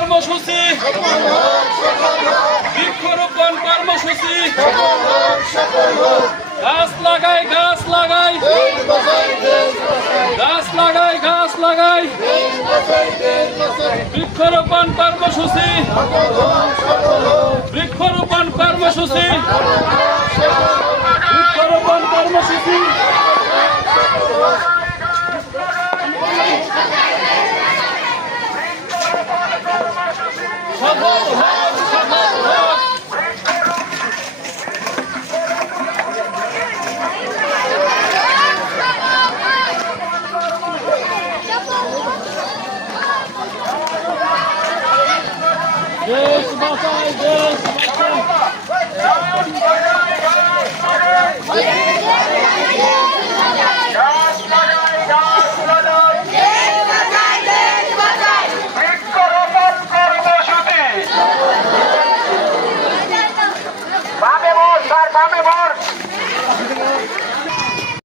কর্মসূচি বৃক্ষরোপণ কর্মসূচি গাছ লাগাই গাছ লাগাই গাছ লাগাই গাছ লাগাই বৃক্ষরোপণ কর্মসূচি বৃক্ষরোপণ কর্মসূচি বৃক্ষরোপণ কর্মসূচি সফল হোক সফল হোক দেশ বাঁচাই দেশ বাঁচাই